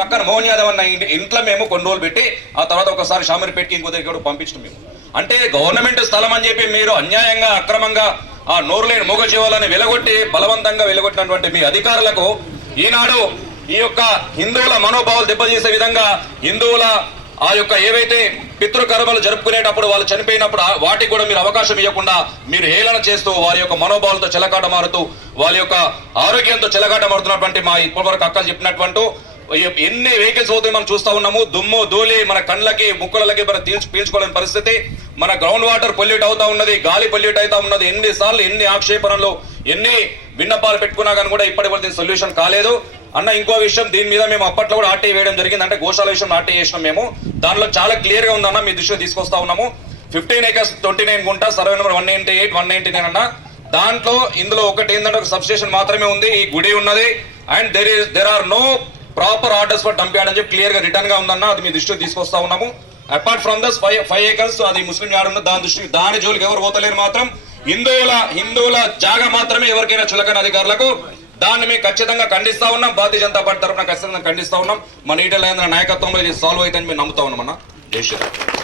పక్కన మోహన్ యాదవ్ అన్న ఇంట్లో మేము కొన్ని రోజులు పెట్టి ఆ తర్వాత ఒకసారి షామీర్పేటకి ఇంకో దగ్గర పంపించడం మేము. అంటే గవర్నమెంట్ స్థలం అని చెప్పి మీరు అన్యాయంగా అక్రమంగా ఆ నోరులేని మూగజీవాలని వెలగొట్టి బలవంతంగా వెలగొట్టినటువంటి మీ అధికారులకు ఈనాడు ఈ యొక్క హిందువుల మనోభావాలు దెబ్బతీసే విధంగా హిందువుల ఆ యొక్క ఏవైతే పితృకర్మలు జరుపుకునేటప్పుడు వాళ్ళు చనిపోయినప్పుడు వాటికి కూడా మీరు అవకాశం ఇవ్వకుండా మీరు హేళన చేస్తూ వారి యొక్క మనోభావాలతో చెలకాట మారుతూ వాళ్ళ యొక్క ఆరోగ్యంతో చెలకాట మారుతున్నటువంటి మా ఇప్పటివరకు అక్కలు చెప్పినటువంటి ఎన్ని వెహికల్స్ అవుతాయి మనం చూస్తా ఉన్నాము. దుమ్ము ధూళి మన కళ్ళకి ముక్కులకి మన పీల్చుకోలేని పరిస్థితి. మన గ్రౌండ్ వాటర్ పొల్యూట్ అవుతా ఉన్నది, గాలి పొల్యూట్ అవుతా ఉన్నది. ఎన్నిసార్లు ఎన్ని ఆక్షేపణలు ఎన్ని విన్నపాలు పెట్టుకున్నా కానీ కూడా ఇప్పటి వరకు సొల్యూషన్ కాలేదు. అన్న ఇంకో విషయం, దీని మీద మేము అప్పట్లో కూడా ఆర్టీ వేయడం జరిగింది. అంటే గోశాల విషయం ఆర్టీ చేసినాం మేము. దానిలో చాలా క్లియర్ గా ఉందన్న, మీ దృష్టిలో తీసుకొస్తా ఉన్నాము. 15 acres 29 గుంట, సర్వే నెంబర్ 198 199 అన్న. దాంట్లో ఇందులో ఒకటి ఏంటంటే ఒక సబ్ స్టేషన్ మాత్రమే ఉంది, ఈ గుడి ఉన్నది. And there are no proper orders for dump yard అని చెప్పి క్లియర్ గా రిటర్న్ గా ఉందన్న. అది మీ దృష్టిలో తీసుకొస్తా ఉన్నాము. అపార్ట్ ఫ్రమ్ దస్ 5 acres అది ముస్లిం యార్డ్ ఉన్న, దాని జోలికి ఎవరు పోతలేరు. మాత్రం హిందువుల జాగా మాత్రమే ఎవరికైనా చులకన అధికారులకు. దాన్ని మేము ఖచ్చితంగా ఖండిస్తా ఉన్నాం. భారతీయ జనతా పార్టీ తరఫున ఖచ్చితంగా ఖండిస్తా ఉన్నాం. మన ఈటెల నాయకత్వంలో ఇది సాల్వ్ అవుతుందని మేము నమ్ముతా ఉన్నాం అన్న. జై శ్రీరామ్.